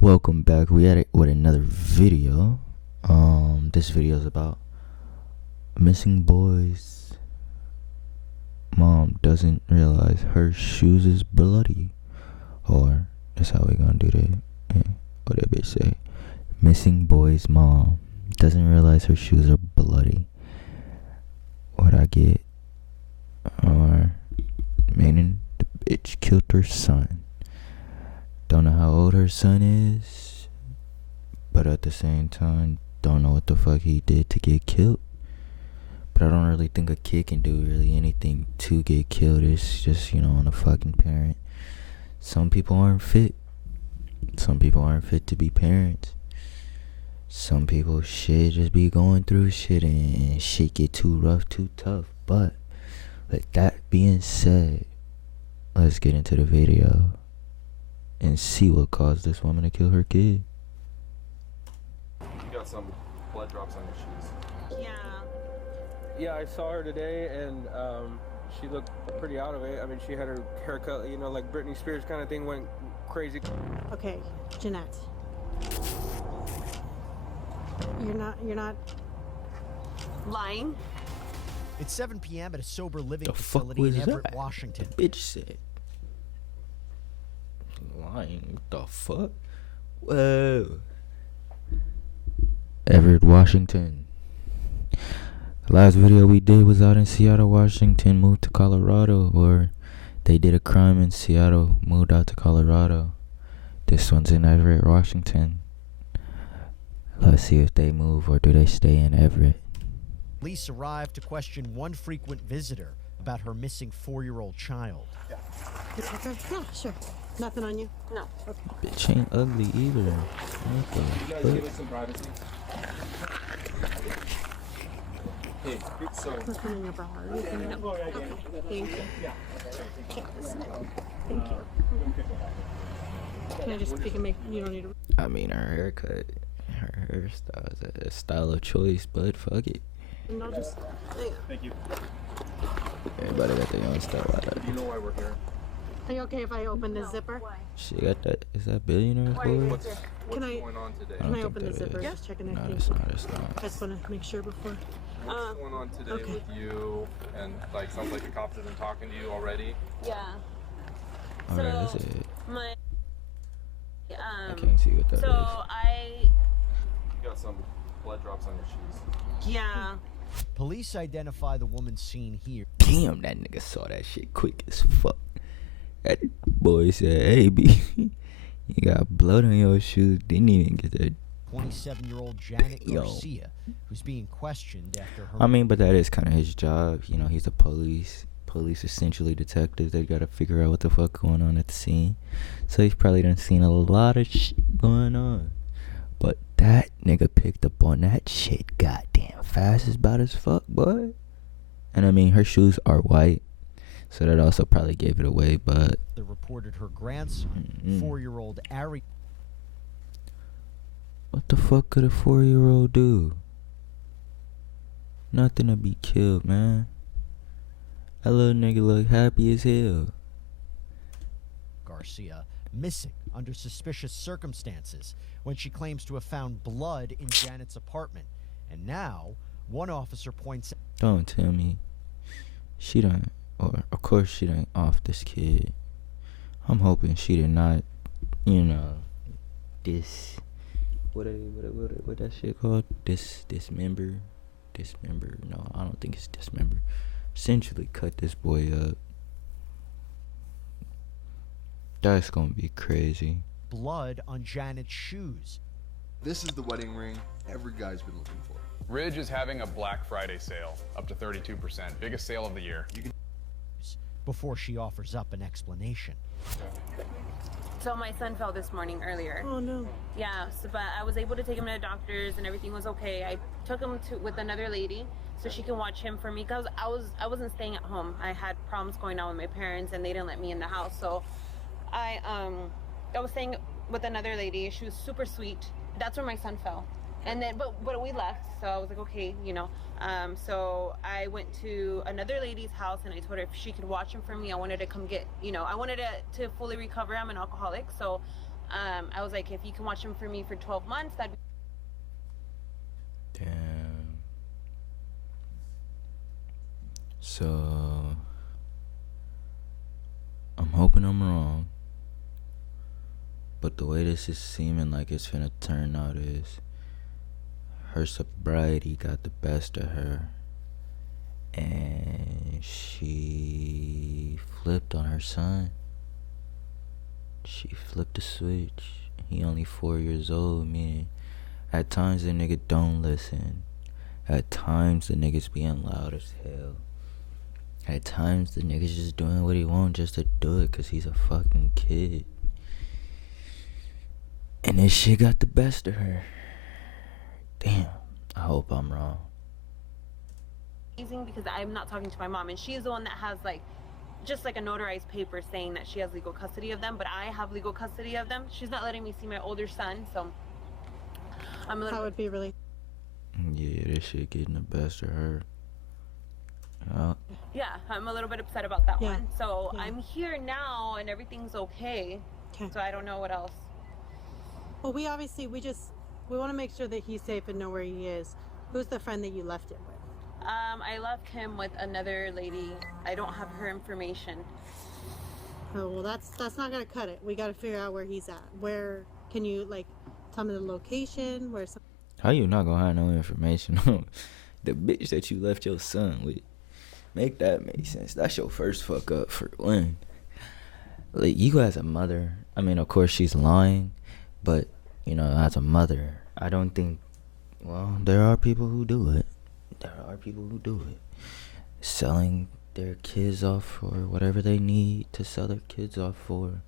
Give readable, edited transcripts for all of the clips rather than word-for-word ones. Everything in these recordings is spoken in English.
Welcome back. We at it with another video. This video is about missing boys. Mom doesn't realize her shoes is bloody, or that's how we gonna do that. What that bitch say? Missing boy's mom doesn't realize her shoes are bloody. What I get? Or meaning the bitch killed her son. Don't know how old her son is, but at the same time, don't know what the fuck he did to get killed. But I don't really think a kid can do really anything to get killed. It's just, on a fucking parent. Some people aren't fit. Some people aren't fit to be parents. Some people shit just be going through shit and shit get too rough, too tough. But with that being said, let's get into the video and see what caused this woman to kill her kid. You got some blood drops on your shoes. Yeah, I saw her today, and she looked pretty out of it. I mean, she had her haircut, like Britney Spears kind of thing, went crazy. Okay, Jeanette. You're not lying. It's 7 p.m. at a sober living The fuck facility was in Everett, that? Washington. The bitch said. Lying? What the fuck? Whoa. Everett, Washington. The last video we did was out in Seattle, Washington, moved to Colorado, or they did a crime in Seattle, moved out to Colorado. This one's in Everett, Washington. Let's see if they move or do they stay in Everett. Police arrived to question one frequent visitor about her missing 4-year-old child. okay? Yeah, sure. Nothing on you? No. Okay. Bitch ain't ugly either. You guys give us some privacy. Hey, so Nothing in your bra or anything? No. Okay. Thank you. Thank you. Can I just peek and make? You don't need to. I mean, her haircut, her hairstyle is a style of choice, but fuck it. And I'll just. thank you. Everybody got their own style. You know why we're here. Are you okay if I open the zipper? She got that. Is that billionaire boy? What's Can I- going on today? Can I think open the that zipper? is. Just checking No, everything. it's not. It's not. I just want to make sure before. What's going on today okay. with you? And sounds like the cops have been talking to you already. Yeah. Alright, that's it. My I can't see what that is. I You got some blood drops on your shoes. yeah. Police identify the woman seen here. Damn, that nigga saw that shit quick as fuck. That boy said, "Hey, B, you got blood on your shoes." Didn't even get that. 27-year-old Janet Yo. Garcia, who's being questioned after her. I mean, but that is kind of his job. He's a police essentially detective. They gotta figure out what the fuck going on at the scene. So he's probably done seen a lot of shit going on. But that nigga picked up on that shit goddamn fast as about as fuck, boy. And I mean, her shoes are white, so that also probably gave it away, but They reported her grandson, 4-year-old Ari. what the fuck could a 4-year-old do? Nothing to be killed, man. That little nigga look happy as hell. Garcia missing under suspicious circumstances when she claims to have found blood in Janet's apartment. And now, one officer points out Don't tell me she done, or of course she done off this kid. I'm hoping she did not, this, what that shit called? Dismember. No, I don't think it's dismember. Essentially cut this boy up. That's gonna be crazy. blood on Janet's shoes. This is the wedding ring every guy's been looking for. Ridge is having a Black Friday sale, up to 32%. Biggest sale of the year. Before she offers up an explanation. So my son fell this morning earlier. Oh no. Yeah. So, but I was able to take him to the doctors and everything was okay. I took him with another lady so she can watch him for me because I wasn't staying at home. I had problems going on with my parents and they didn't let me in the house. So I was staying with another lady. She was super sweet. That's where my son fell. And then, but we left, so I was like, okay, So I went to another lady's house and I told her if she could watch him for me. I wanted to come get, I wanted to fully recover. I'm an alcoholic, so I was like, if you can watch him for me for 12 months, that'd be Damn. So I'm hoping I'm wrong, but the way this is seeming like it's gonna turn out is her sobriety got the best of her, and she flipped on her son. She flipped the switch. He only 4 years old, meaning at times the nigga don't listen. At times the nigga's being loud as hell. At times the nigga's just doing what he want just to do it cause he's a fucking kid. And this shit got the best of her. Damn, I hope I'm wrong. amazing because I'm not talking to my mom, and she's the one that has like just like a notarized paper saying that she has legal custody of them, but I have legal custody of them. She's not letting me see my older son, so I'm a little That would be really. Yeah, this shit getting the best of her. yeah, I'm a little bit upset about that Yeah. one. So Yeah. I'm here now and everything's okay. Okay. So I don't know what else. Well, we obviously we want to make sure that he's safe and know where he is. Who's the friend that you left it with? I left him with another lady. I don't have her information. Oh well, that's not gonna cut it. We got to figure out where he's at. Where can you like tell me the location? Where some. How you not gonna have no information on the bitch that you left your son with? Make that make sense. That's your first fuck up for one. Like, you as a mother, I mean, of course she's lying, but, you know, as a mother, I don't think, well, there are people who do it. There are people who do it. Selling their kids off for whatever they need to sell their kids off for.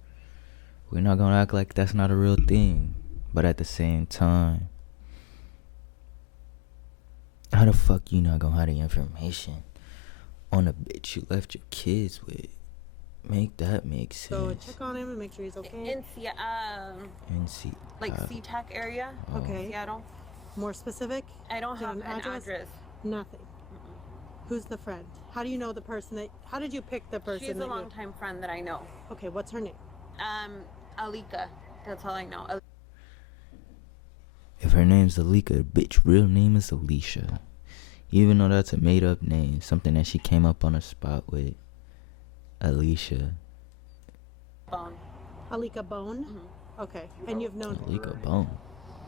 We're not gonna act like that's not a real thing. But at the same time, how the fuck you not gonna have the information on the bitch you left your kids with? Make that make Go sense. check on him and make sure he's okay. In And see, like SeaTac area, Okay. Seattle. More specific? I don't Do you have have an an address. Nothing. Who's the friend? How do you know the person that? How did you pick the person She's a that you? longtime friend that I know. Okay, what's her name? Alika. That's all I know. if her name's Alika, the bitch real name is Alicia. Even though that's a made up name, something that she came up on a spot with. Alicia. Bone. Alika Bone. Okay, and you've known. Alika Bone.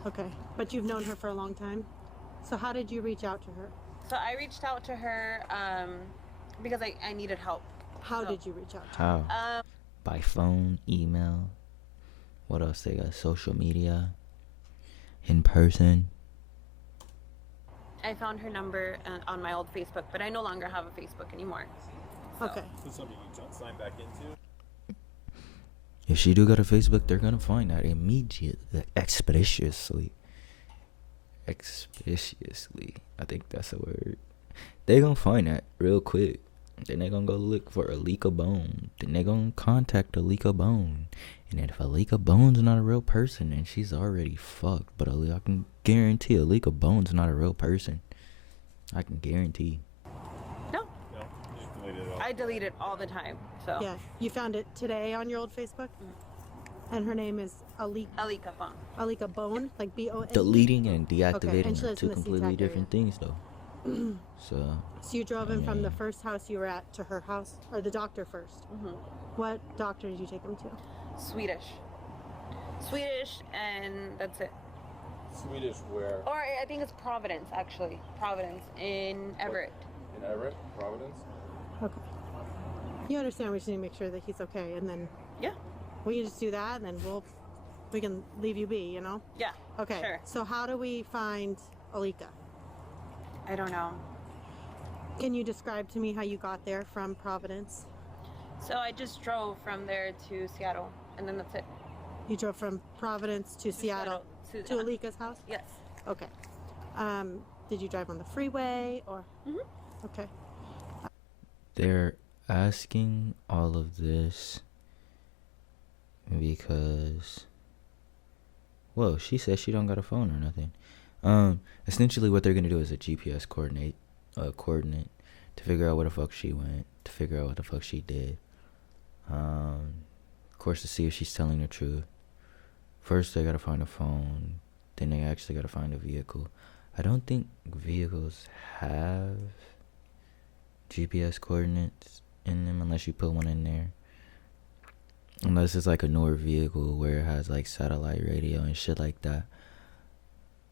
Okay, but you've known her for a long time. So how did you reach out to her? So I reached out to her because I needed help. How So- did you reach out to her? How? By phone, email. What else they got? Social media. In person. I found her number on my old Facebook, but I no longer have a Facebook anymore. So- Okay. Is this something you sign back into? If she do go to Facebook, they're gonna find that immediately, expeditiously. Expeditiously, I think that's a word. They gonna find that real quick. Then they gonna go look for Alika Bone. Then they gonna contact Alika Bone. And if Alika Bone's not a real person, then she's already fucked. But I can guarantee Alika Bone's not a real person. I can guarantee. No, No, you just deleted it all. I delete it all the time. So Yeah, you found it today on your old Facebook, and her name is Alika Bone. Alika Bone, like BONE. Deleting and Okay, deactivating and she are lives two in the completely SeaTac different area. things, though. So, So you drove him from the Yeah. first house you were at to her house, or the doctor 1st. What doctor did you take him to? Swedish, and that's it. Swedish where? Or I think it's Providence, actually. Providence in Everett. In Everett, Providence? Okay. You understand we just need to make sure that he's okay, and then Yeah. we can just do that, and then we can leave you be, you know? Yeah. Okay. Sure. So how do we find Alika? I don't know. Can you describe to me how you got there from Providence? So I just drove from there to Seattle, and then that's it. You drove from Providence to Seattle To to Alika's house? Yes. Okay. Did you drive on the freeway or? Okay. they're asking all of this because, well, she says she don't got a phone or nothing. Essentially what they're gonna do is a GPS coordinate to figure out where the fuck she went, to figure out what the fuck she did. Of course, to see if she's telling the truth. First they gotta find a phone, then they actually gotta find a vehicle. I don't think vehicles have GPS coordinates in them unless you put one in there. Unless it's like a newer vehicle where it has like satellite radio and shit like that.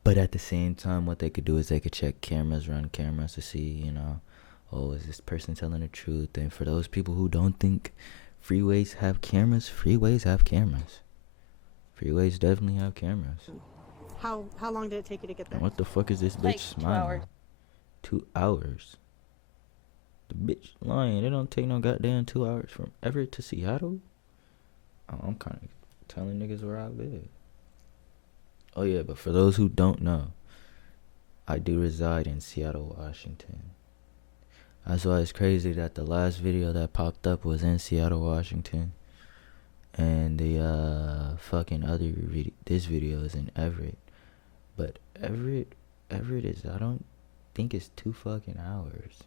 But at the same time, what they could do is they could check cameras, run cameras to see, you know, oh, is this person telling the truth? And for those people who don't think freeways have cameras, freeways have cameras. Freeways definitely have cameras. How long did it take you to get there? What the fuck is this bitch Like 2 smiling? hours. 2 hours. The bitch lying. It don't take no goddamn 2 hours from Everett to Seattle. Oh, I'm kind of telling niggas where I live. Oh yeah, but for those who don't know, I do reside in Seattle, Washington. That's why it's crazy that the last video that popped up was in Seattle, Washington. And the fucking other video, this video is in Everett. But Everett is, I don't think it's 2 fucking hours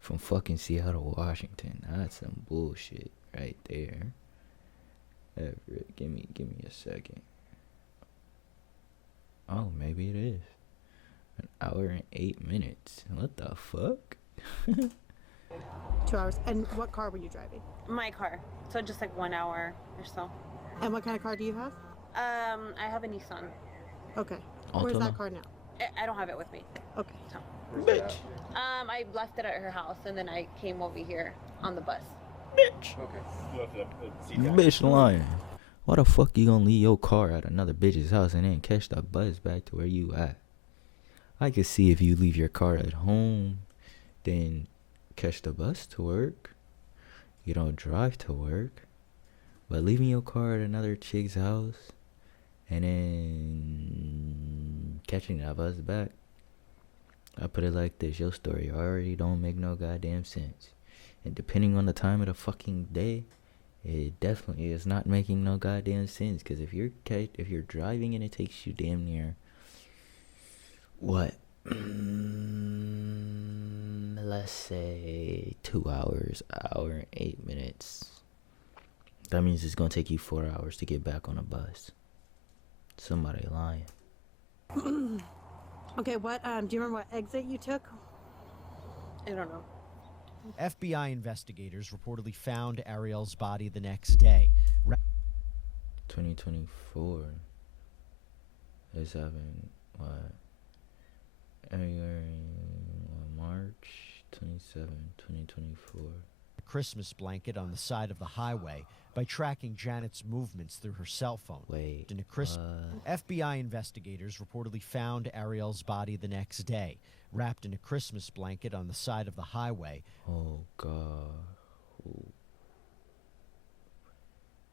from fucking Seattle, Washington. That's some bullshit right there. Everett, give me a second. Oh, maybe it is. 1 hour and 8 minutes. What the fuck? 2 hours. And what car were you driving? My car. So just like 1 hour or so. And what kind of car do you have? I have a Nissan. Okay. Where's Altima? that car now? I don't have it with me. Okay. So. Bitch. I left it at her house and then I came over here on the bus. Bitch. Okay. You left the seat down. Bitch lying. Why the fuck you gonna leave your car at another bitch's house and then catch the bus back to where you at? I can see if you leave your car at home, then catch the bus to work. You don't drive to work. But leaving your car at another chick's house and then catching that bus back, I put it like this, your story already don't make no goddamn sense. And depending on the time of the fucking day, it definitely is not making no goddamn sense. Because if you're driving and it takes you damn near, what? Let's say 2 hours, hour and 8 minutes. That means it's gonna take you 4 hours to get back on a bus. Somebody lying. Okay, what, do you remember what exit you took? I don't know. FBI investigators reportedly found Ariel's body the next day. 2024 is having what? March 27, 2024. A Christmas blanket on the side of the highway by tracking Janet's movements through her cell phone. Wait, In a FBI investigators reportedly found Ariel's body the next day, wrapped in a Christmas blanket on the side of the highway. Oh God. Ooh.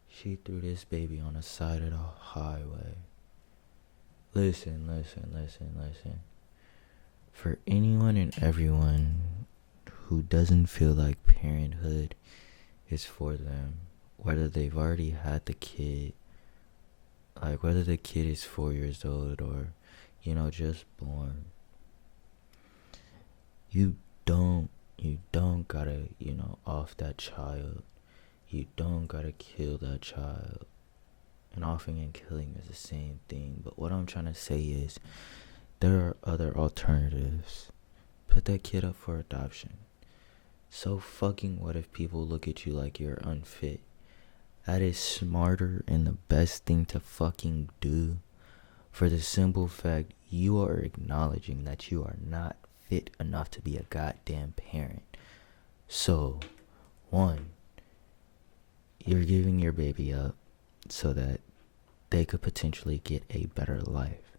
She threw this baby on the side of the highway. Listen. For anyone and everyone who doesn't feel like parenthood is for them, whether they've already had the kid, like whether the kid is 4 years old or, you know, just born, you don't gotta, you know, off that child. You don't gotta kill that child. And offing and killing is the same thing. But what I'm trying to say is there are other alternatives. Put that kid up for adoption. So fucking what if people look at you like you're unfit? That is smarter and the best thing to fucking do. For the simple fact you are acknowledging that you are not fit enough to be a goddamn parent. So, 1, you're giving your baby up so that they could potentially get a better life.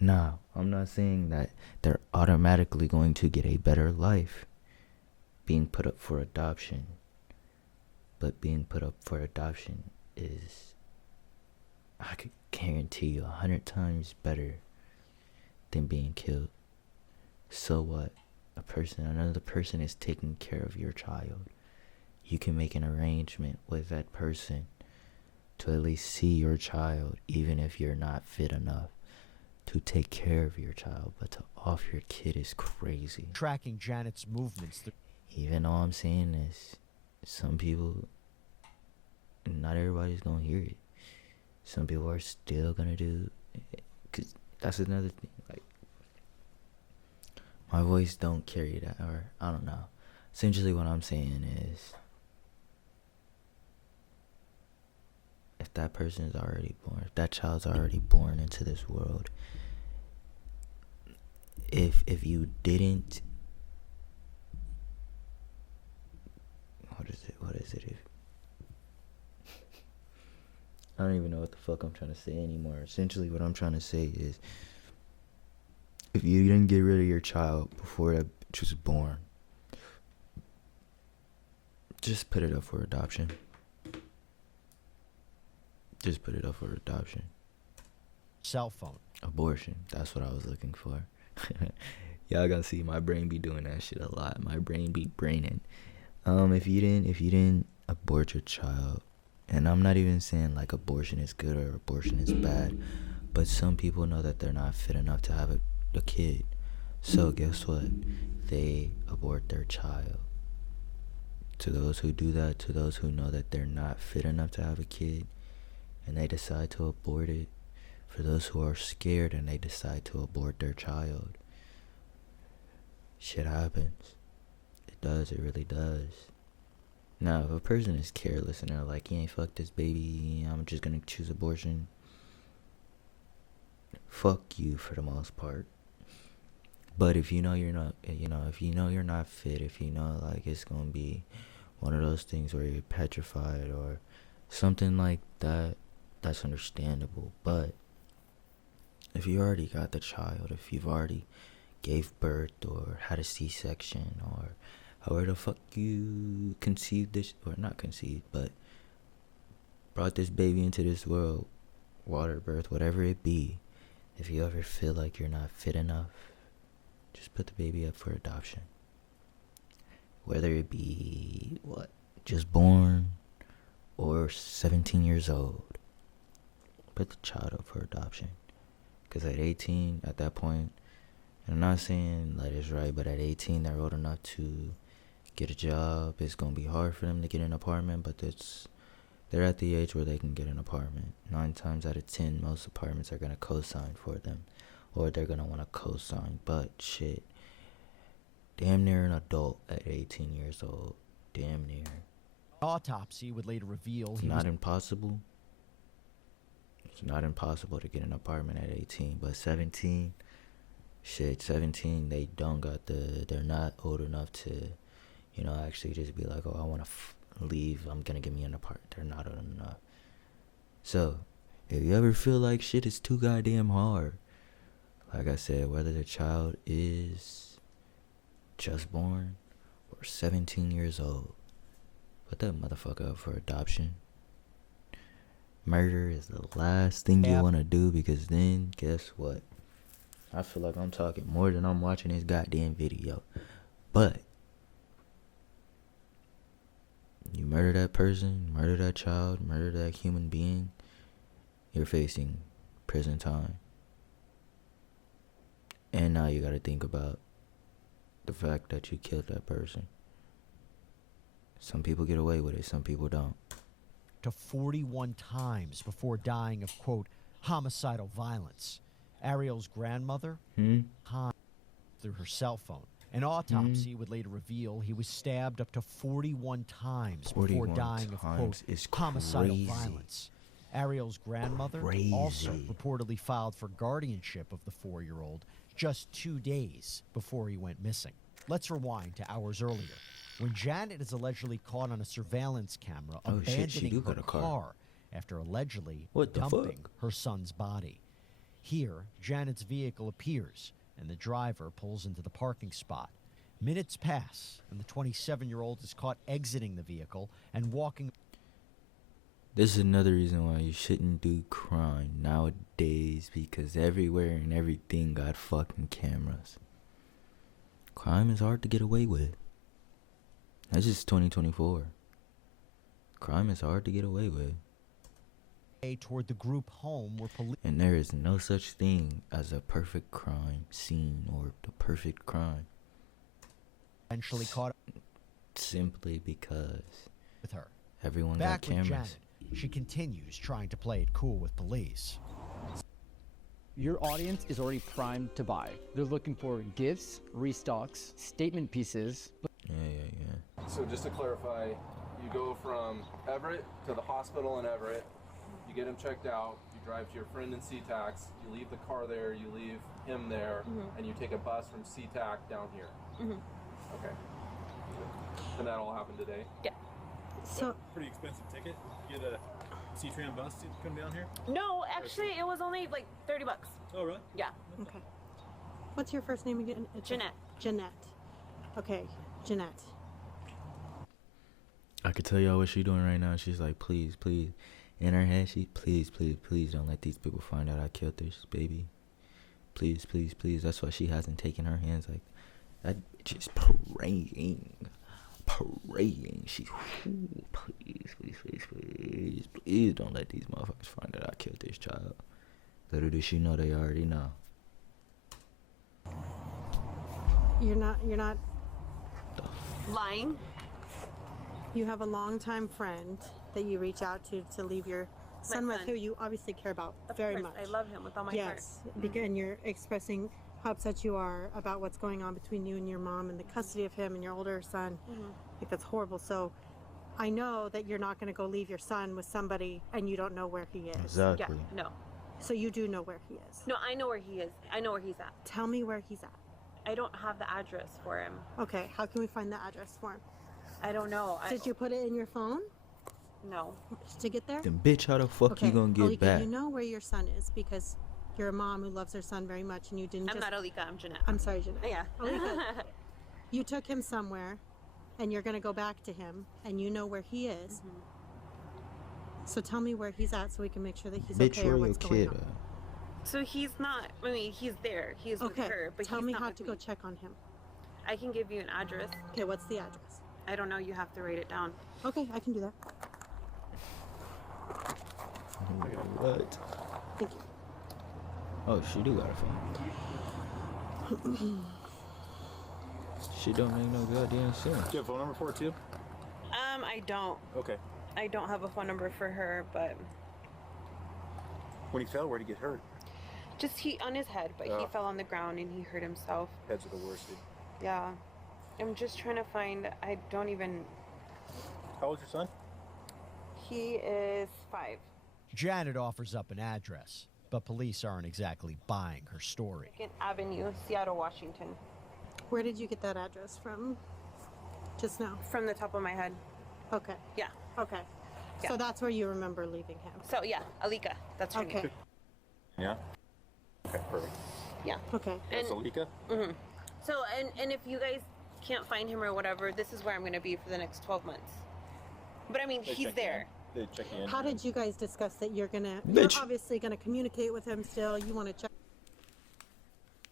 Now, I'm not saying that they're automatically going to get a better life being put up for adoption. But being put up for adoption is, I could guarantee you, 100 times better than being killed. So what? Another person is taking care of your child. You can make an arrangement with that person to at least see your child, even if you're not fit enough to take care of your child. But to off your kid is crazy. Tracking Janet's movements. Even though I'm saying this, some people, not everybody's gonna hear it. Some people are still gonna do, cause that's another thing. Like, my voice don't carry that, or I don't know. Essentially, what I'm saying is, if that person is already born, if that child's already born into this world, if you didn't, what is it? If I don't even know what the fuck I'm trying to say anymore. Essentially, what I'm trying to say is, if you didn't get rid of your child before that bitch was born, just put it up for adoption. Just put it up for adoption. Cell phone. Abortion. That's what I was looking for. Y'all gonna see my brain be doing that shit a lot. My brain be braining. If you didn't abort your child, and I'm not even saying like abortion is good or abortion is bad, but some people know that they're not fit enough to have a kid. So guess what? They abort their child. To those who do that, to those who know that they're not fit enough to have a kid, and they decide to abort it, for those who are scared and they decide to abort their child, shit happens. It does, it really does. Now, if a person is careless and they're like, yeah, fuck this baby, I'm just gonna choose abortion, fuck you for the most part. But if you know you're not, if you know you're not fit, if you know like it's gonna be one of those things where you're petrified or something like that, that's understandable. But if you already got the child, if you've already gave birth or had a C-section or however the fuck you conceived this, or not conceived, but brought this baby into this world, water birth, whatever it be, if you ever feel like you're not fit enough, just put the baby up for adoption. Whether it be, just born or 17 years old, put the child up for adoption. Because at 18, at that point, and I'm not saying that it's right, but at 18, they're old enough to get a job. It's going to be hard for them to get an apartment, but they're at the age where they can get an apartment. 9 times out of 10, most apartments are going to co-sign for them, or they're going to want to co-sign. But shit, damn near an adult at 18 years old. Damn near. Autopsy would later reveal It's not impossible. It's not impossible to get an apartment at 18, but 17, 17, they don't got they're not old enough to, actually just be like, oh, I want to leave, I'm gonna give me an apartment. They're not old enough. So, if you ever feel like shit is too goddamn hard, like I said, whether the child is just born or 17 years old, put that motherfucker up for adoption. Murder is the last thing you want to do, because then, guess what? I feel like I'm talking more than I'm watching this goddamn video. But you murder that person, murder that child, murder that human being, you're facing prison time. And now you gotta think about the fact that you killed that person. Some people get away with it, some people don't. to 41 times before dying of, quote, homicidal violence. Ariel's grandmother through her cell phone. An autopsy would later reveal he was stabbed up to 41 times before dying of, quote, homicidal violence. Ariel's grandmother also reportedly filed for guardianship of the 4-year-old just 2 days before he went missing. Let's rewind to hours earlier, when Janet is allegedly caught on a surveillance camera abandoning her car after allegedly dumping her son's body. Here, Janet's vehicle appears, and the driver pulls into the parking spot. Minutes pass, and the 27-year-old is caught exiting the vehicle and walking. This is another reason why you shouldn't do crime nowadays, because everywhere and everything got fucking cameras. Crime is hard to get away with. That's just 2024. Crime is hard to get away with. Toward the group home where police. And there is no such thing as a perfect crime scene or the perfect crime. Eventually caught simply because with her. Everyone Back got cameras. with Janet, She continues trying to play it cool with police. Your audience is already primed to buy. They're looking for gifts, restocks, statement pieces. Yeah. So just to clarify, you go from Everett to the hospital in Everett. You get him checked out. You drive to your friend in SeaTac. You leave the car there. You leave him there, and you take a bus from SeaTac down here. Okay. And that all happened today. Yeah. So Pretty expensive ticket. Get a C-Tram bus to come down here? No, actually, it was only like $30. Oh, really? Yeah. okay. What's your first name again? Jeanette. Jeanette. Okay, Jeanette. I could tell y'all what she's doing right now. She's like, please. In her head, she, please don't let these people find out I killed this baby. Please. That's why she hasn't taken her hands like that. Bitch is praying. She's, please don't let these motherfuckers find out I killed this child. Little does she know, they already know. You're not. Lying. You have a longtime friend that you reach out to leave your son with, son. who you obviously care about Of very course, much. I love him with all my heart. Yes, and you're expressing how upset you are about what's going on between you and your mom and the custody of him and your older son. I think that's horrible. So I know that you're not going to go leave your son with somebody and you don't know where he is. Exactly. Yeah. No. So you do know where he is. No, I know where he is. I know where he's at. Tell me where he's at. I don't have the address for him. Okay, how can we find the address for him? I don't know. Did you put it in your phone No. to get there? Then bitch, how the fuck Okay, you gonna get Alika, back? you know where your son is because you're a mom who loves her son very much and you didn't I'm just... not Alika. I'm Jeanette. I'm sorry, Jeanette. Yeah. Alika, you took him somewhere and you're going to go back to him and you know where he is. So tell me where he's at so we can make sure that he's Bitch, okay or where your what's going kid on. at? So he's not. I mean, he's there. He's with Okay, her, but tell he's me not how with to me. go check on him. I can give you an address. Okay, what's the address? I don't know. You have to write it down. Okay, I can do that. What? Thank you. Oh, she do got a phone. She don't make no goddamn sense. Do you have a phone number for it, too? I don't. Okay. I don't have a phone number for her, but When he fell, where'd he get hurt? just he on his head. But he Oh. fell on the ground and he hurt himself. Heads are the worst, dude. Yeah. I'm just trying to find. I don't even. How old's your son? He is 5. Janet offers up an address, but police aren't exactly buying her story. Second Avenue, Seattle, Washington. Where did you get that address from? Just now. From the top of my head. Okay. Yeah. Okay. Yeah. So that's where you remember leaving him. So yeah, Alika. That's her Okay. name. Yeah. Okay, perfect. Yeah. Okay. That's And Alika? so and if you guys can't find him or whatever, this is where I'm gonna be for the next 12 months. But I mean, They he's check there. in. They check in. How did you guys discuss that you're Bitch. obviously gonna communicate with him still? You want to check.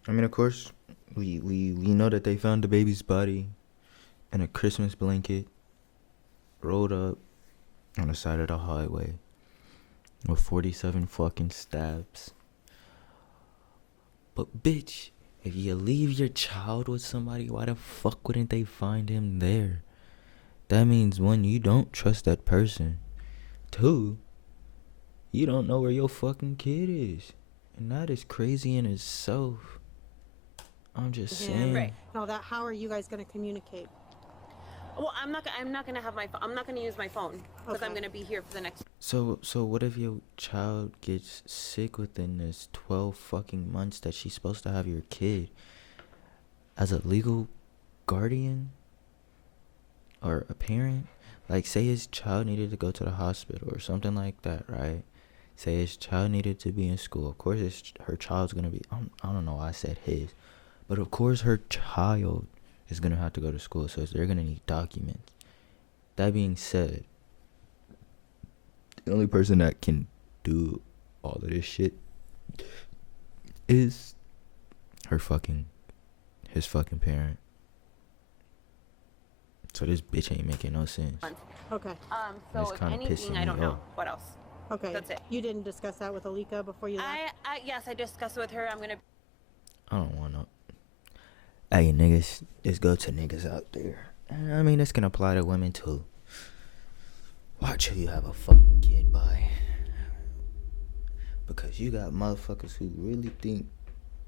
I mean, of course, we know that they found the baby's body in a Christmas blanket, rolled up on the side of the highway with 47 fucking stabs. But bitch, if you leave your child with somebody, why the fuck wouldn't they find him there? That means, 1, you don't trust that person. 2, you don't know where your fucking kid is. And that is crazy in itself. I'm just saying. Right. Now that, how are you guys gonna communicate? Well, I'm not gonna have my. I'm not gonna use my phone because I'm Okay. gonna be here for the next. So what if your child gets sick within this 12 fucking months that she's supposed to have your kid? As a legal guardian or a parent, like say his child needed to go to the hospital or something like that, right? Say his child needed to be in school. Of course, her child's gonna be. I don't know why I said his, but of course her child is gonna have to go to school, so they're gonna need documents. That being said, the only person that can do all of this shit is his fucking parent. So this bitch ain't making no sense. Okay. It's So if kinda anything, pissing I don't me know off. what else. Okay. That's it. You didn't discuss that with Alika before you left? Yes, I discussed it with her. I'm gonna. I don't want no. Hey niggas, let's go to niggas out there. I mean, this can apply to women too. Watch who you have a fucking kid by. Because you got motherfuckers who really think,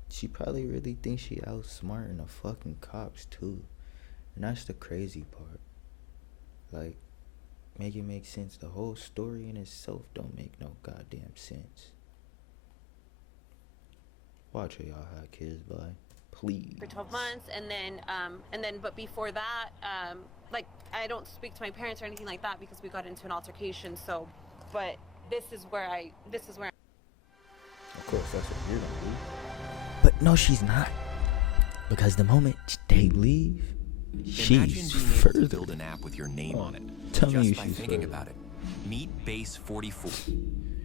she probably really thinks she outsmarting the fucking cops too. And that's the crazy part. Like, make it make sense. The whole story in itself don't make no goddamn sense. Watch who y'all have kids by. Please. For 12 months, and then, but before that, like, I don't speak to my parents or anything like that because we got into an altercation. So, but this is where Of course, that's what you're gonna do. But no, she's not. Because the moment they leave, she's further. Build an app with your name on it. Tell me just by she's thinking further. about it. Meet Base 44.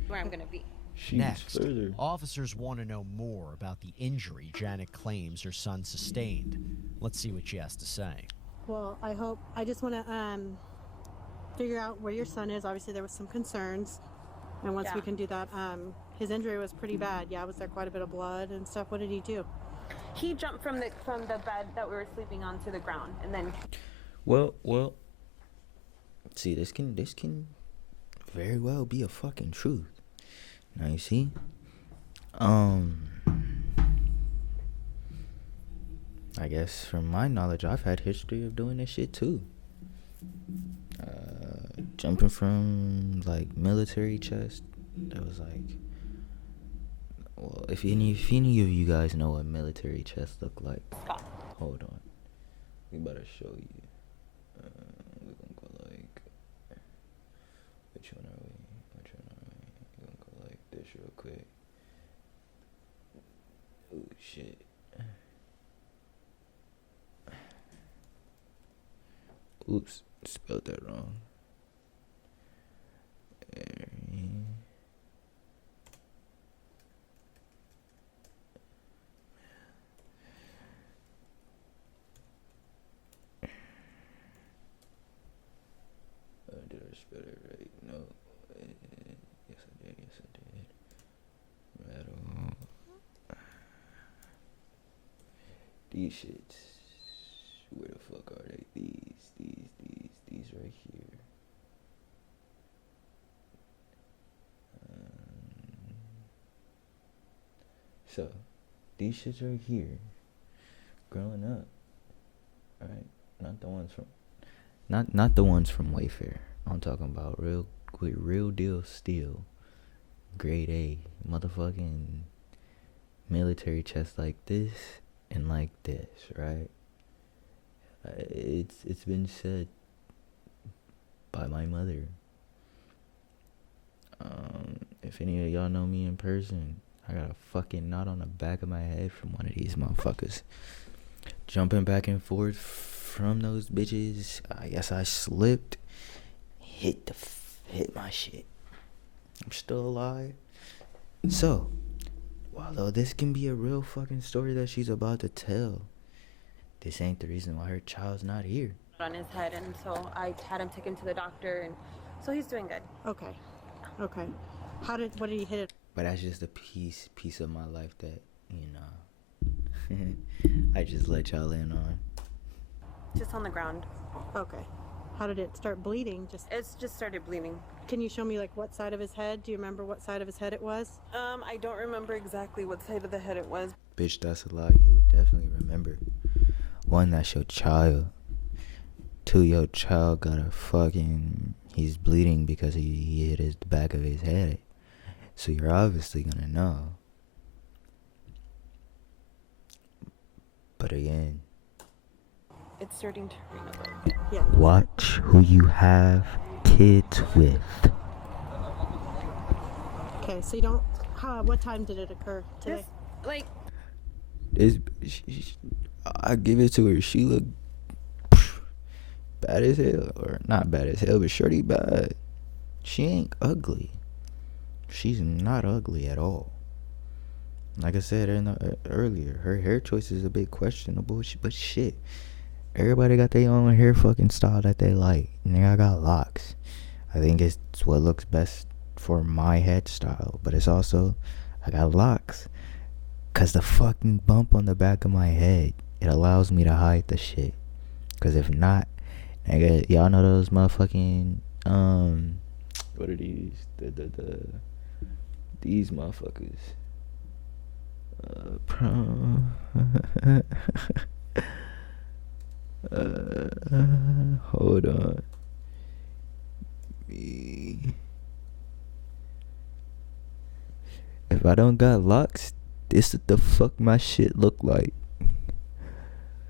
where I'm gonna be. She's Next, further. officers want to know more about the injury Janet claims her son sustained. Let's see what she has to say. Well, I just want to figure out where your son is. Obviously, there was some concerns. And once we Yeah. can do that, his injury was pretty bad. Yeah, was there quite a bit of blood and stuff? What did he do? He jumped from the bed that we were sleeping on to the ground, and then Well. See, this can very well be a fucking truth. Now you see, I guess from my knowledge, I've had history of doing this shit too. Jumping from like military chest. That was like, well, if any of you guys know what military chest look like, hold on, we better show you. We're gonna go like, which one are we? We're gonna go like this real quick. Oh shit. Oops, spelled that wrong. Did I spell it right? No. Yes, I did. Metal. These shits. Where the fuck are they? These right here. So, these shits right here. Growing up, right? Not the ones from, not the ones from Wayfair. I'm talking about real deal steel, grade A, motherfucking military chest like this and like this, right? It's been said by my mother. If any of y'all know me in person, I got a fucking knot on the back of my head from one of these motherfuckers. Jumping back and forth from those bitches. I guess I slipped, hit my shit. I'm still alive. So, although this can be a real fucking story that she's about to tell, this ain't the reason why her child's not here. on his head, and so I had him taken to the doctor, and so he's doing good. Okay. What did he hit it? But that's just a piece of my life that, you know, I just let y'all in on. Just on the ground. Okay. How did it start bleeding? It's just started bleeding. Can you show me like what side of his head? Do you remember what side of his head it was? I don't remember exactly what side of the head it was. Bitch, that's a lie. You would definitely remember. One, that's your child. Two, your child got a fucking... He's bleeding because he hit the back of his head. So you're obviously gonna know. But again... It's starting to rain a little bit. Yeah. Watch who you have kids with. Okay, so you don't... what time did it occur today? I give it to her. She look bad as hell. Or not bad as hell, but shorty bad. She ain't ugly. She's not ugly at all. Like I said earlier, her hair choice is a bit questionable, but shit. Everybody got their own hair fucking style that they like. Nigga, I got locks. I think it's what looks best for my head style. But it's also, I got locks. Cause the fucking bump on the back of my head, it allows me to hide the shit. Cause if not, nigga, y'all know those motherfucking What are these? These motherfuckers. Hold on. If I don't got locks, this is the fuck my shit look like.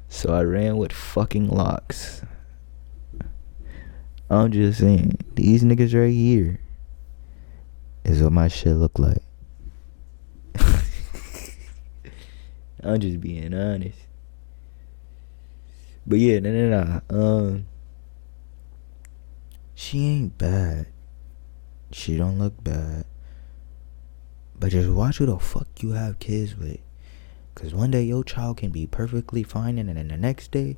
So I ran with fucking locks. I'm just saying, these niggas right here is what my shit look like. I'm just being honest. But yeah, nah. She ain't bad. She don't look bad. But just watch who the fuck you have kids with. Cause one day your child can be perfectly fine, and then the next day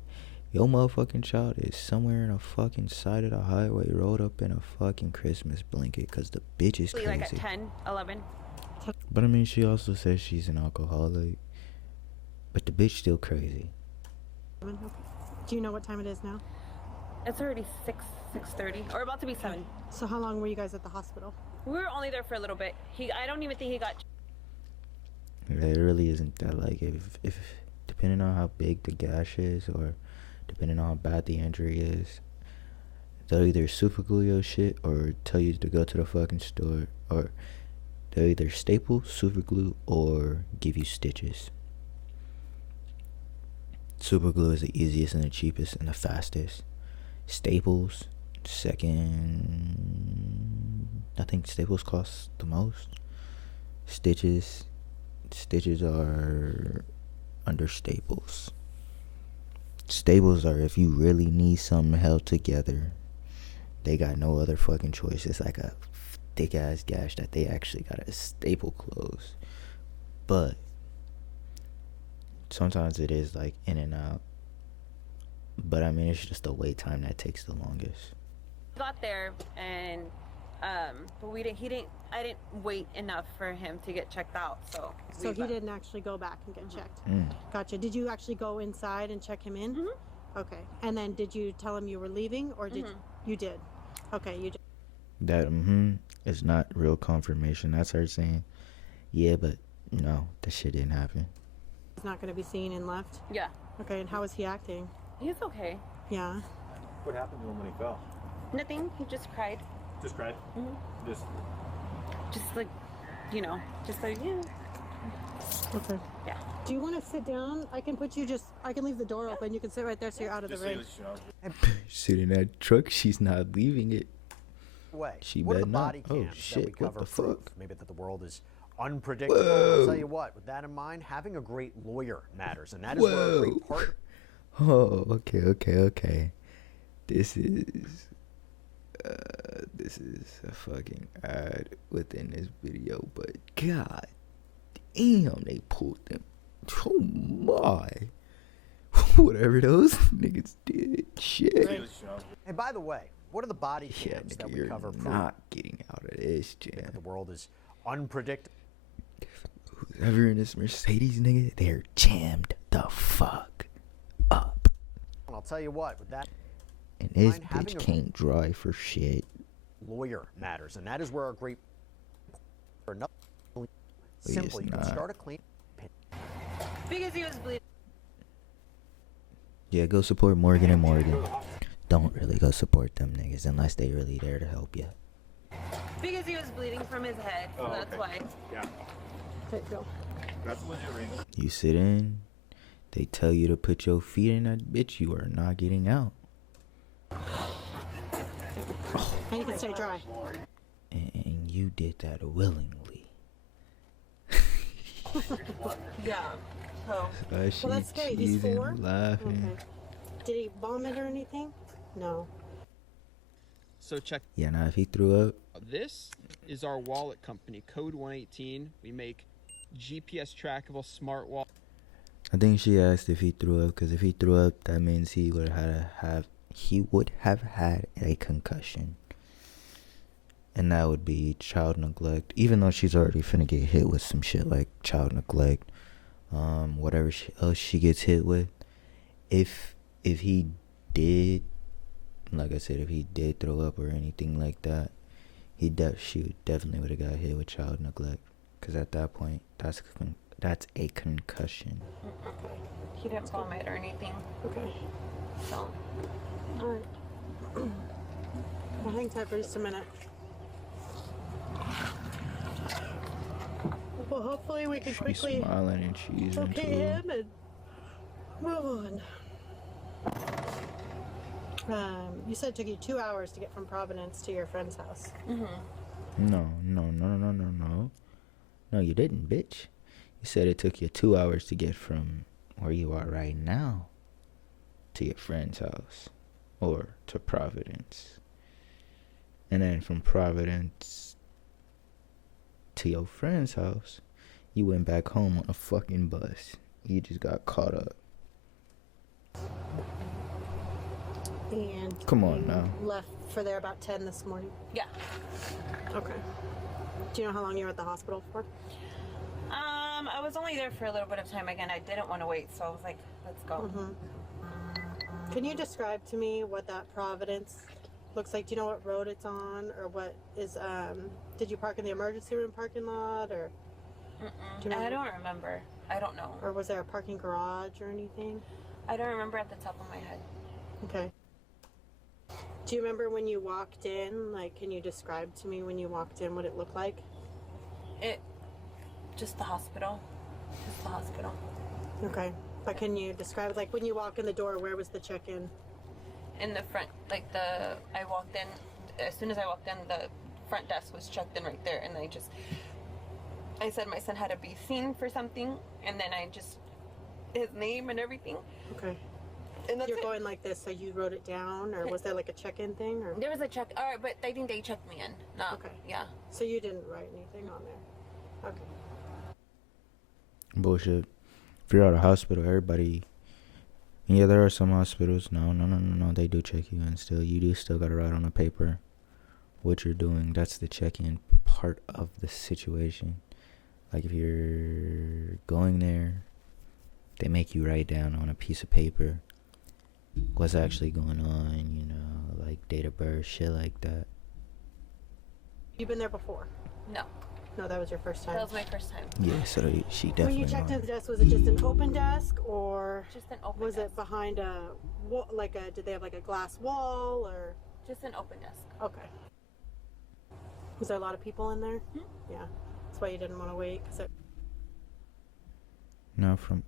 your motherfucking child is somewhere in a fucking side of the highway rolled up in a fucking Christmas blanket cause the bitch is crazy. Like at 10, 11. But I mean, she also says she's an alcoholic. But the bitch still crazy. Okay. Do you know what time it is now? It's already 6:30, or about to be 7. So how long were you guys at the hospital? We were only there for a little bit. I don't even think he got. It really isn't that, like, if depending on how big the gash is, or depending on how bad the injury is, they'll either super glue your shit or tell you to go to the fucking store, or they'll either staple, super glue, or give you stitches. Super glue is the easiest and the cheapest and the fastest. Staples, second. I think staples cost the most. Stitches are under staples. Staples are if you really need something held together. They got no other fucking choice. It's like a thick ass gash that they actually gotta staple close. But sometimes it is like in and out. But I mean, it's just the wait time that takes the longest. Got there and but I didn't wait enough for him to get checked out, so he didn't actually go back and get checked. Gotcha. Did you actually go inside and check him in? Okay. And then did you tell him you were leaving, or did you did? Okay, you did. That is not real confirmation. That's her saying, yeah, but no, that shit didn't happen. He's not going to be seen and left? Yeah. Okay, and how is he acting? He's okay. Yeah. What happened to him when he fell? Nothing. He just cried. Just cried? Just like, just like, yeah. Okay. Yeah. Do you want to sit down? I can leave the door open. You can sit right there so you're out of the rain. Sit in that truck. She's not leaving it. Way. She What are better the not. body Oh cams that shit! we cover What the prove fuck? maybe that the world is unpredictable. I'll tell you what, with that in mind, having a great lawyer matters, and that is where a great part. Oh, okay. This is a fucking ad within this video, but god damn, they pulled them. Oh my. Whatever those niggas did, shit. And by the way, what are the body cams that we you're cover prove? not getting out of this, jam. The world is unpredictable. Whoever in this Mercedes, nigga, they're jammed the fuck up. And I'll tell you what, with that, And this mind, having bitch a can't drive for shit. lawyer matters, and that is where a great. For no, It's simply, you can not. start a clean. Because he was bleeding. Yeah, go support Morgan and Morgan. Don't really go support them niggas unless they really there to help you. Because he was bleeding from his head, so that's why. Yeah. Okay, go. That's legit ring. You sit in, they tell you to put your feet in that bitch, you are not getting out. And you can stay dry. And you did that willingly. Yeah. Oh. Well, that's scary. He's 4? Laughing. Okay. Did he vomit or anything? No. So check. Yeah, now if he threw up, This is our wallet company, Code 118. We make GPS trackable smart wallet. I think she asked if he threw up, because if he threw up, that means he would have had a concussion. And that would be child neglect, even though she's already finna get hit with some shit like child neglect, whatever else she gets hit with. If he did like I said, if he did throw up or anything like that, she definitely would have got hit with child neglect. Because at that point, that's a concussion. He didn't vomit or anything. Okay. So. Alright. Well, hang tight for just a minute. Well, hopefully we can She's quickly smiling and she's okay him and move on. You said it took you 2 hours to get from Providence to your friend's house. No. No, you didn't, bitch. You said it took you 2 hours to get from where you are right now to your friend's house or to Providence. And then from Providence to your friend's house, you went back home on a fucking bus. You just got caught up. And Come on now. left for there about 10 this morning. Yeah. Okay. Do you know how long you were at the hospital for? I was only there for a little bit of time. Again, I didn't want to wait, so I was like, let's go. Can you describe to me what that Providence looks like? Do you know what road it's on, or what is? Did you park in the emergency room parking lot, or? Do you I remember? don't remember. I don't know. Or was there a parking garage or anything? I don't remember at the top of my head. Okay. Do you remember when you walked in? Like, can you describe to me when you walked in what it looked like? Just the hospital. Just the hospital. Okay. But can you describe, like, when you walk in the door, where was the check-in? In the front, like I walked in, as soon as I walked in, the front desk was checked in right there, and I said my son had to be seen for something, and then his name and everything. Okay. And that's You're it. going like this, so you wrote it down, or was there like a check-in thing? Or? There was a check, all right, but I think they checked me in. No. Okay. Yeah. So you didn't write anything on there? Okay. Bullshit. If you're at a hospital, everybody. Yeah, there are some hospitals. No. They do check you in still. You do still gotta write on a paper what you're doing. That's the check-in part of the situation. Like if you're going there, they make you write down on a piece of paper what's actually going on, you know, like date of birth, shit like that. You've been there before? No. No, that was your first time? That was my first time. Yeah, so she definitely. When you checked in the desk, was it just an open desk, or Just an open was desk. it behind a wall? Did they have like a glass wall, or? Just an open desk. Okay. Was there a lot of people in there? Yeah. That's why you didn't want to wait, because it. No, from.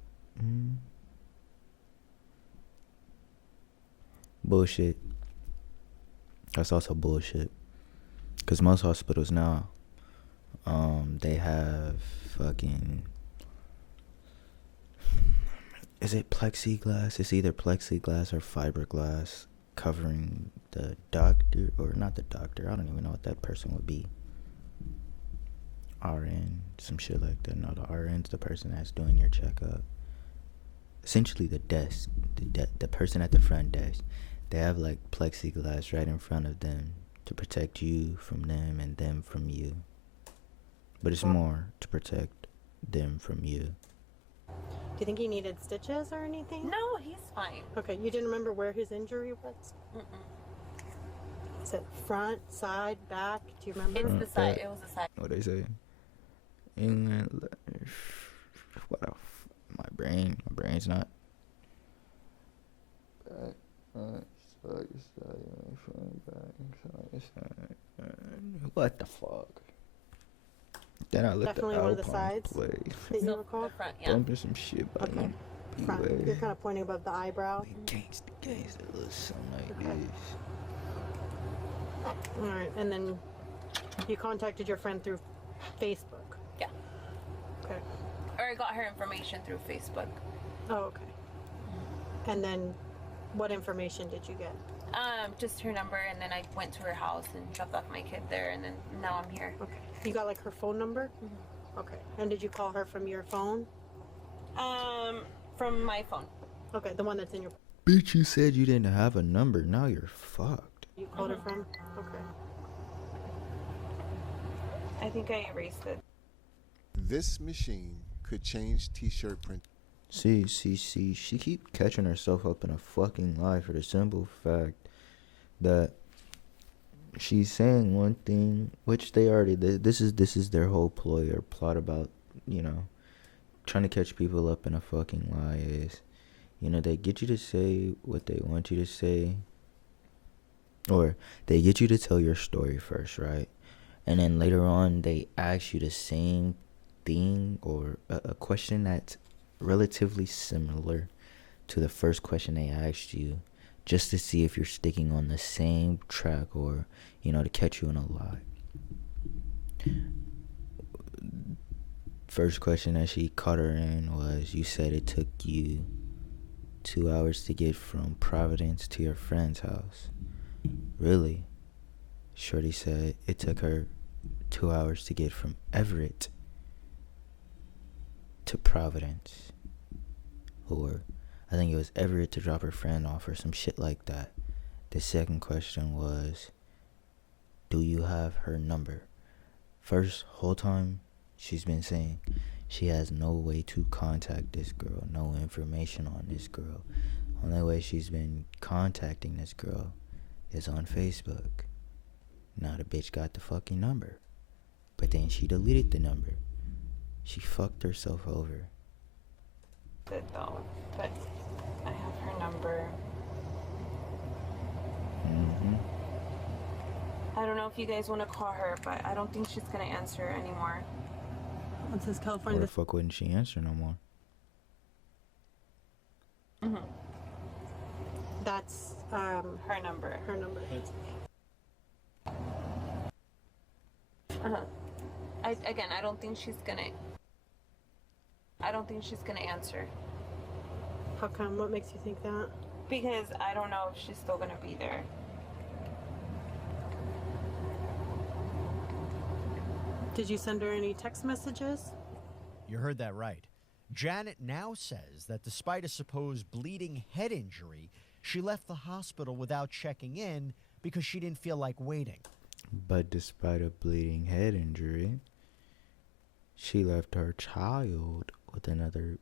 Bullshit. That's also bullshit. Because most hospitals now, they have fucking. Is it plexiglass? It's either plexiglass or fiberglass covering the doctor, or not the doctor. I don't even know what that person would be. RN, some shit like that. No, the RN's the person that's doing your checkup. Essentially, the desk, the person at the front desk, they have like plexiglass right in front of them to protect you from them and them from you. But it's more to protect them from you. Do you think he needed stitches or anything? No, he's fine. Okay, you didn't remember where his injury was? Is it front, side, back? Do you remember? It's the side. It was the side. What they say? My brain's not. What the fuck? Then I looked Definitely at one of the Alpine sides play. that you recall? The front, yeah. Bumping some shit by Okay. me. Front. You're kind of pointing above the eyebrow. Gangsta, a little something like this. All right, and then you contacted your friend through Facebook. Yeah. Okay. Or I got her information through Facebook. Oh, okay. And then, what information did you get? Just her number, and then I went to her house and dropped off my kid there, and then now I'm here. Okay. You got like her phone number? Okay. And did you call her from your phone? From my phone. Okay, the one that's in your. Bitch, you said you didn't have a number. Now you're fucked. You called her from? Okay. I think I erased it. This machine could change t-shirt print. See, she keep catching herself up in a fucking lie for the simple fact that she's saying one thing, which they already this is their whole ploy or plot about, you know, trying to catch people up in a fucking lie is, you know, they get you to say what they want you to say, or they get you to tell your story first, right? And then later on they ask you the same thing or a question that's relatively similar to the first question they asked you, just to see if you're sticking on the same track or, you know, to catch you in a lie. First question that she caught her in was, you said it took you 2 hours to get from Providence to your friend's house. Really? Shorty said it took her 2 hours to get from Everett to Providence. Or I think it was Everett to drop her friend off or some shit like that. The second question was, do you have her number? First, whole time she's been saying she has no way to contact this girl, no information on this girl. Only way she's been contacting this girl is on Facebook. Now the bitch got the fucking number, but then she deleted the number. She fucked herself over. Good though, but I have her number. I don't know if you guys want to call her, but I don't think she's gonna answer anymore. It says Why California. the fuck wouldn't she answer no more? That's her number. Her number. I don't think she's gonna. I don't think she's gonna answer. How come? What makes you think that? Because I don't know if she's still gonna be there. Did you send her any text messages? You heard that right. Janet now says that despite a supposed bleeding head injury, she left the hospital without checking in because she didn't feel like waiting. But despite a bleeding head injury, she left her child with another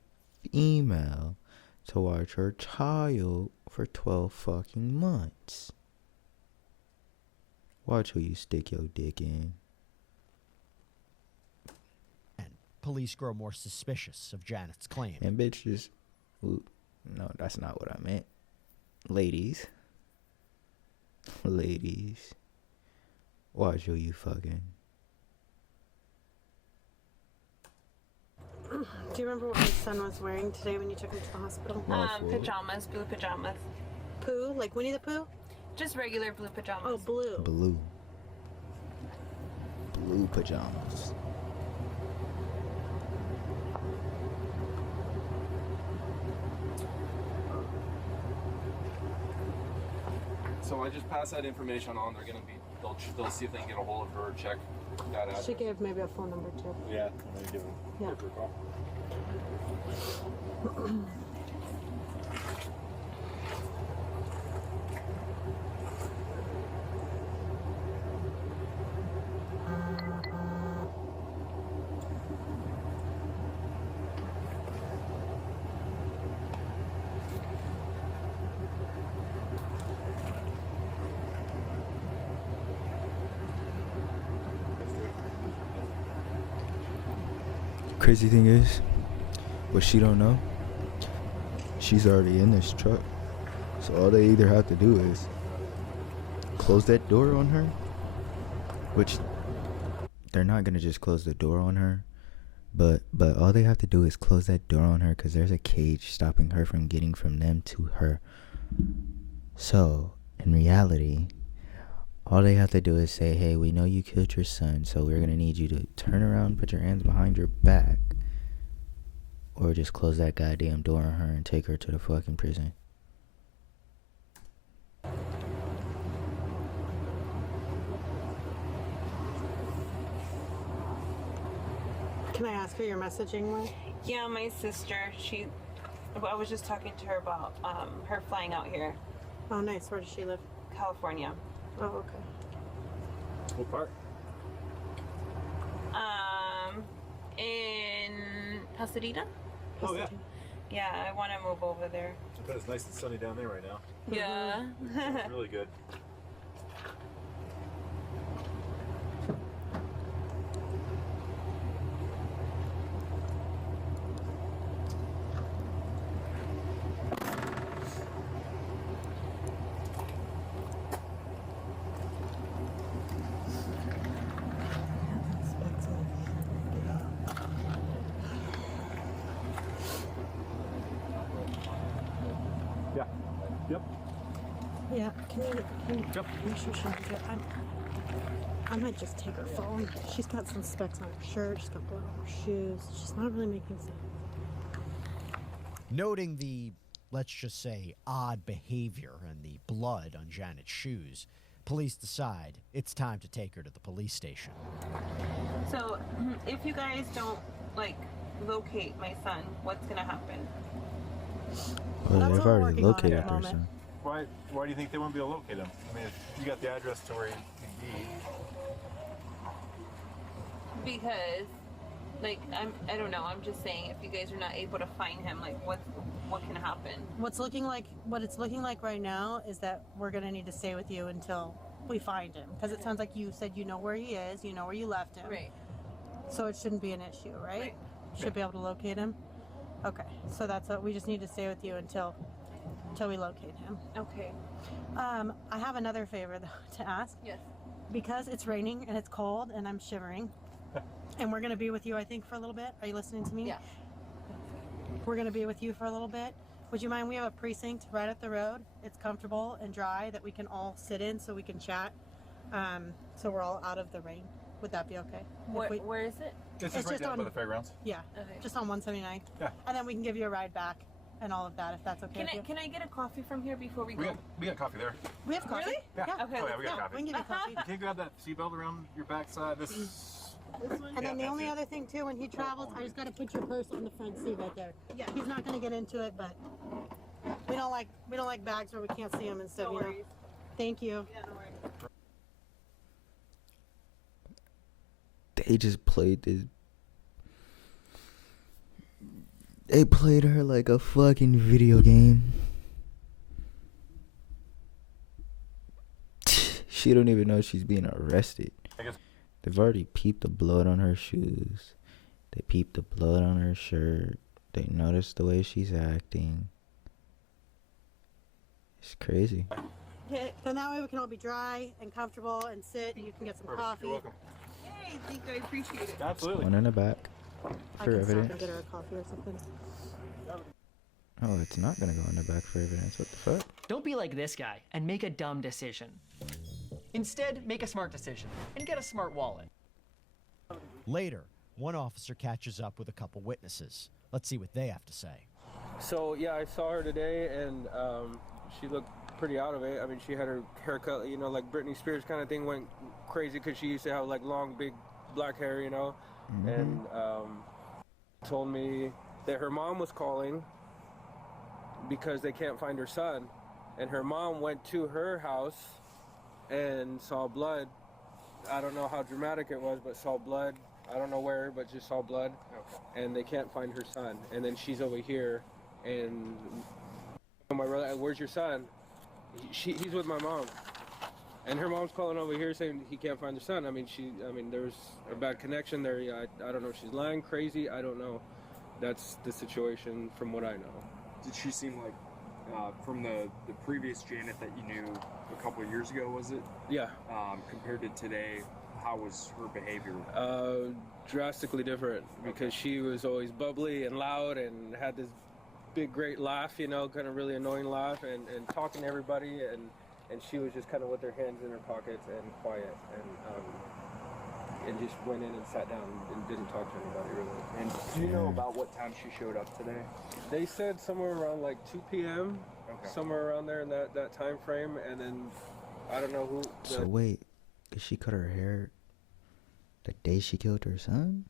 female to watch her child for 12 fucking months. Watch who you stick your dick in. Police grow more suspicious of Janet's claim. And bitch just, ooh, no, that's not what I meant. Ladies, watch who you fucking. Do you remember what my son was wearing today when you took him to the hospital? Pajamas, blue pajamas. Pooh? Like Winnie the Pooh? Just regular blue pajamas. Oh, blue. Blue pajamas. So I just pass that information on. They're gonna be, they'll see if they can get a hold of her, check that out. She gave maybe a phone number too. Yeah, I'm gonna give her a call. Crazy thing is, what she don't know, she's already in this truck. So all they either have to do is close that door on her, which they're not gonna just close the door on her, but all they have to do is close that door on her because there's a cage stopping her from getting from them to her. So in reality, all they have to do is say, hey, we know you killed your son, so we're going to need you to turn around, put your hands behind your back, or just close that goddamn door on her and take her to the fucking prison. Can I ask who you're messaging with? Yeah, my sister. I was just talking to her about her flying out here. Oh, nice. Where does she live? California. Oh, okay. What part? In Pasadena. Oh, yeah. Yeah, I want to move over there. I bet it's nice and sunny down there right now. Yeah. It's really good. Yep. Yeah, can you make sure she's good? I might just take her phone. She's got some specks on her shirt, she's got blood on her shoes. She's not really making sense. Noting the, let's just say, odd behavior and the blood on Janet's shoes, police decide it's time to take her to the police station. So, if you guys don't, like, locate my son, what's gonna happen? Well, they've already located their son. Why do you think they won't be able to locate him? I mean, if you got the address to where he'd be. Because, like, I don't know. I'm just saying, if you guys are not able to find him, like, what can happen? What it's looking like right now is that we're gonna need to stay with you until we find him. Because it sounds like you said you know where he is, you know where you left him. Right. So it shouldn't be an issue, right? Should be able to locate him. Okay, so that's what we just need to stay with you until we locate him. Okay. I have another favor though to ask. Yes. Because it's raining and it's cold and I'm shivering, and we're gonna be with you, I think, for a little bit. Are you listening to me? Yeah. We're gonna be with you for a little bit. Would you mind? We have a precinct right up the road. It's comfortable and dry that we can all sit in so we can chat. So we're all out of the rain. Would that be okay? Where is it? It's just right down by the fairgrounds. Yeah. Okay. Just on 179. Yeah. And then we can give you a ride back and all of that if that's okay. Can I get a coffee from here before we go? We got coffee there. We have coffee. Really? Yeah. Okay. Oh, yeah, we got coffee. We can give you coffee. You can't grab that seatbelt around your backside. This one? And then the that's only it. other thing too, when he travels, I just got to put your purse on the front seat right there. Yeah. He's not going to get into it, but we don't like bags where we can't see them and stuff. No you know? worries. Thank you. Yeah, no worries. They just played this. They played her like a fucking video game. She don't even know she's being arrested. They've already peeped the blood on her shoes. They peeped the blood on her shirt. They noticed the way she's acting. It's crazy. Okay, so that way we can all be dry and comfortable and sit, and you can get some coffee. You're welcome. Yay, thank you. I appreciate it. Absolutely. One in the back I for can stop and evidence. get her a coffee or something. Oh, it's not gonna go in the back for evidence. What the fuck? Don't be like this guy and make a dumb decision. Instead, make a smart decision and get a smart wallet. Later, one officer catches up with a couple witnesses. Let's see what they have to say. So yeah, I saw her today, and she looked pretty out of it. I mean, she had her haircut, you know, like Britney Spears kind of thing, went crazy because she used to have like long, big black hair, you know. And told me that her mom was calling because they can't find her son, and her mom went to her house and saw blood. I don't know how dramatic it was, but saw blood. I don't know where, but just saw blood. Okay. And they can't find her son. And then she's over here, and my brother, where's your son? He's with my mom. And her mom's calling over here saying he can't find her son. I mean, there's a bad connection there. I don't know if she's lying, crazy. I don't know. That's the situation from what I know. Did she seem like, from the previous Janet that you knew a couple of years ago, was it? Yeah. Compared to today, how was her behavior? Drastically different, because she was always bubbly and loud and had this big, great laugh, you know, kind of really annoying laugh, and talking to everybody, and she was just kind of with her hands in her pockets and quiet, and just went in and sat down and didn't talk to anybody really. And do you know about what time she showed up today? They said somewhere around like 2 p.m. Okay. Somewhere around there in that time frame, and then I don't know who. So wait, did she cut her hair the day she killed her son?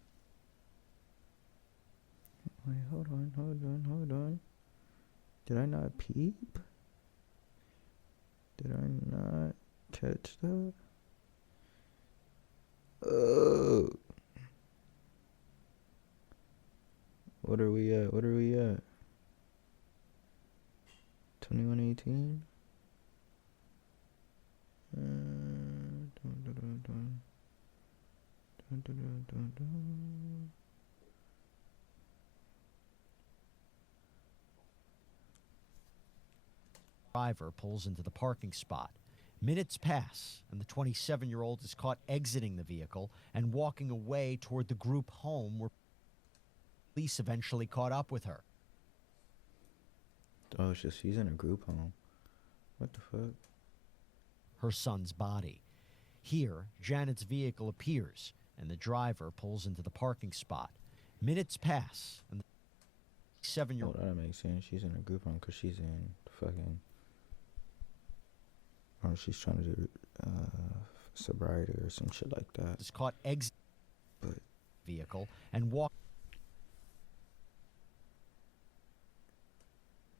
Wait, hold on. Did I not peep? Did I not catch that? Oh. What are we at? 2118? Driver pulls into the parking spot. Minutes pass, and the 27-year-old is caught exiting the vehicle and walking away toward the group home where police eventually caught up with her. Oh, it's just she's in a group home. What the fuck? Her son's body. Here, Janet's vehicle appears, and the driver pulls into the parking spot. Minutes pass, and the 7-year-old... Oh, that makes sense. She's in a group home because she's in fucking... Or she's trying to do sobriety or some shit like that. is caught exit vehicle and walk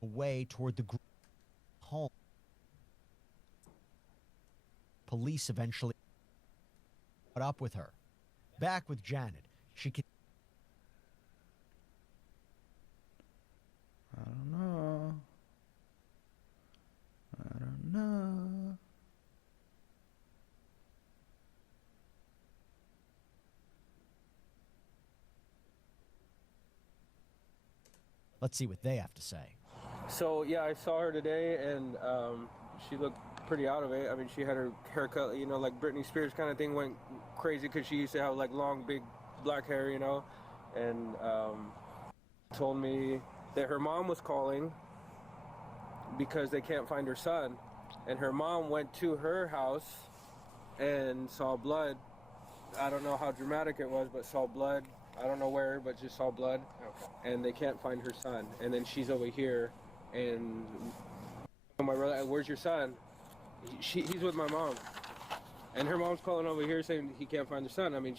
away toward the home. Police eventually caught up with her. Back with Janet, she can... I don't know. I don't know. Let's see what they have to say. So yeah, I saw her today, and she looked pretty out of it. I mean, she had her haircut, you know, like Britney Spears kind of thing, went crazy because she used to have like long, big black hair, you know, and told me that her mom was calling because they can't find her son, and her mom went to her house and saw blood. I don't know how dramatic it was, but saw blood. I don't know where, but just saw blood. Okay. And they can't find her son. And then she's over here, and my brother, where's your son? He's with my mom. And her mom's calling over here saying he can't find her son. I mean,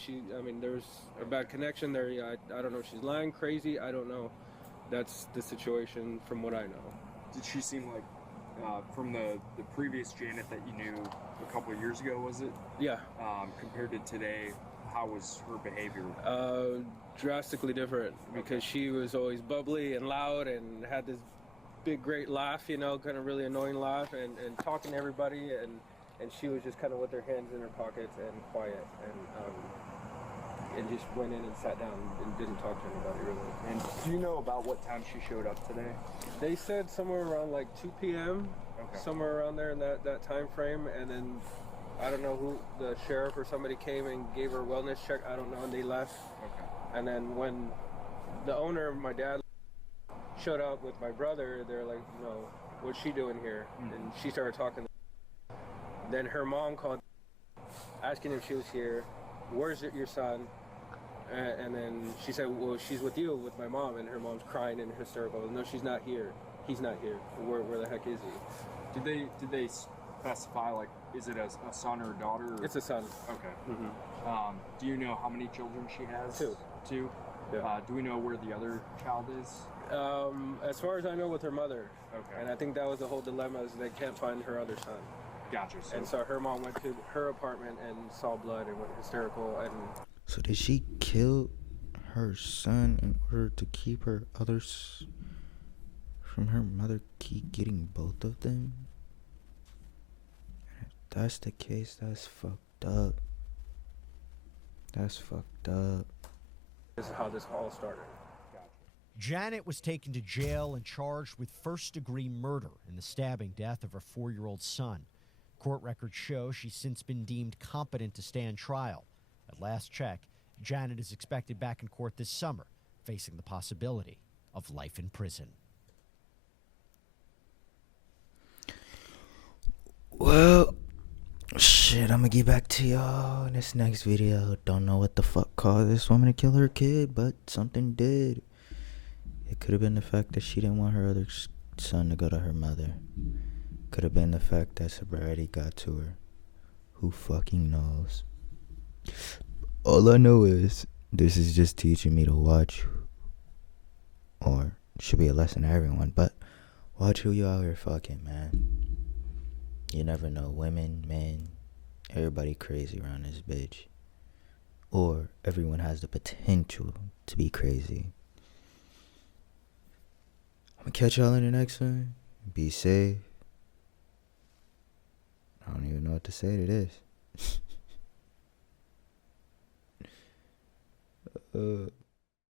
there's a bad connection there. I don't know if she's lying, crazy. I don't know. That's the situation from what I know. Did she seem like, from the previous Janet that you knew a couple of years ago, was it? Yeah. Compared to today, how was her behavior? Drastically different, because she was always bubbly and loud and had this big, great laugh, you know, kind of really annoying laugh, and talking to everybody, and she was just kind of with her hands in her pockets and quiet, and just went in and sat down and didn't talk to anybody really. And do you know about what time she showed up today? They said somewhere around like 2 p.m., somewhere around there in that time frame, and then I don't know who, the sheriff or somebody came and gave her a wellness check, I don't know, and they left. Okay. And then when the owner, my dad, showed up with my brother, they're like, you know, what's she doing here? And she started talking. Then her mom called, asking if she was here. Where's your son? And then she said, well, she's with you, with my mom. And her mom's crying and hysterical. No, she's not here. He's not here. Where the heck is he? Did they specify, like, is it a son or a daughter? Or? It's a son. Okay. Mm-hmm. Do you know how many children she has? Two. Yeah. Do we know where the other child is? As far as I know, with her mother. Okay. And I think that was the whole dilemma, is they can't find her other son. Gotcha. And so her mom went to her apartment and saw blood and went hysterical. And so did she kill her son in order to keep her others from her mother keep getting both of them? If that's the case, that's fucked up. That's fucked up. This is how this all started. Janet was taken to jail and charged with first-degree murder in the stabbing death of her 4-year-old son. Court records show she's since been deemed competent to stand trial. At last check, Janet is expected back in court this summer, facing the possibility of life in prison. Well, shit, I'm gonna get back to y'all in this next video. Don't know what the fuck caused this woman to kill her kid, but something did. It could have been the fact that she didn't want her other son to go to her mother. Could have been the fact that sobriety got to her. Who fucking knows? All I know is this is just teaching me to watch, or should be a lesson to everyone, but watch who you out here fucking, man. You never know. Women, men, everybody crazy around this bitch. Or everyone has the potential to be crazy. I'm gonna catch y'all in the next one. Be safe. I don't even know what to say to this.